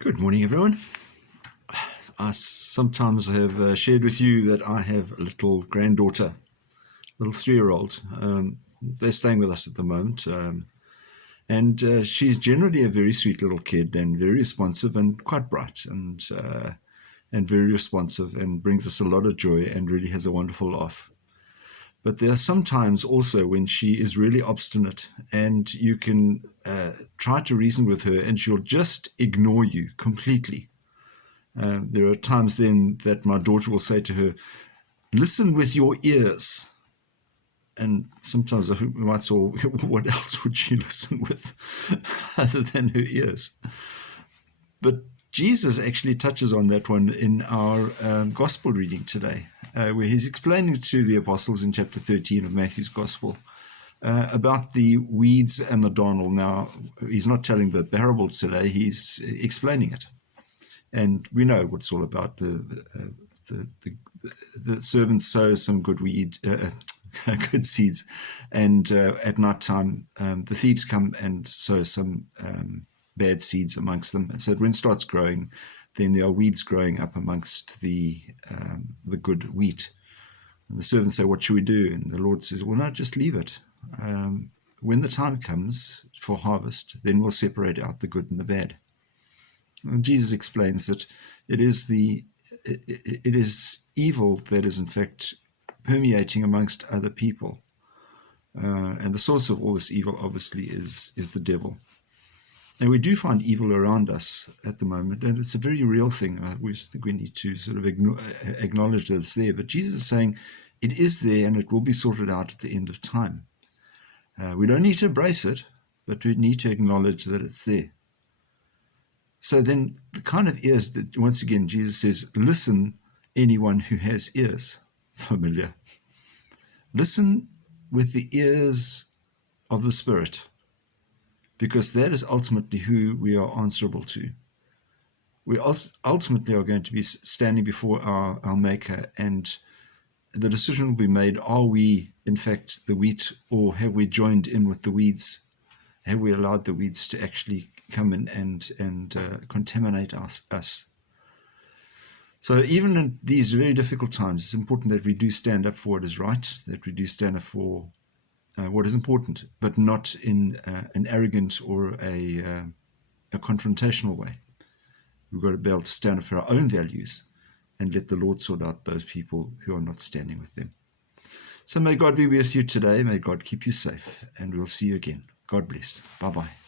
Good morning, everyone. I sometimes have shared with you that I have a little granddaughter, a little 3-year-old. They're staying with us at the moment. And she's generally a very sweet little kid and very responsive and quite bright and very responsive and brings us a lot of joy and really has a wonderful laugh. But there are some times also when she is really obstinate and you can try to reason with her and she'll just ignore you completely. There are times then that my daughter will say to her, listen with your ears. And sometimes we might say, what else would she listen with other than her ears? But Jesus actually touches on that one in our gospel reading today, where he's explaining to the apostles in chapter 13 of Matthew's gospel about the weeds and the darnel. Now, he's not telling the parable today, he's explaining it. And we know what it's all about. The servants sow some good good seeds, and at night time the thieves come and sow some bad seeds amongst them. And so when it starts growing, then there are weeds growing up amongst the good wheat. And the servants say, "What should we do?" And the Lord says, "Well, no, just leave it. When the time comes for harvest, then we'll separate out the good and the bad." And Jesus explains that it is evil that is in fact permeating amongst other people, and the source of all this evil obviously is the devil. And we do find evil around us at the moment, and it's a very real thing. We think we need to sort of acknowledge that it's there. But Jesus is saying it is there, and it will be sorted out at the end of time. We don't need to embrace it, but we need to acknowledge that it's there. So then the kind of ears that, once again, Jesus says, listen, anyone who has ears. Familiar. Listen with the ears of the Spirit, because that is ultimately who we are answerable to. We ultimately are going to be standing before our Maker, and the decision will be made, are we in fact the wheat, or have we joined in with the weeds? Have we allowed the weeds to actually come in and contaminate us? So even in these very difficult times, it's important that we do stand up for what is right, that we do stand up for what is important, but not in an arrogant or a confrontational way. We've got to be able to stand up for our own values and let the Lord sort out those people who are not standing with them. So may God be with you today. May God keep you safe, and we'll see you again. God bless. Bye-bye.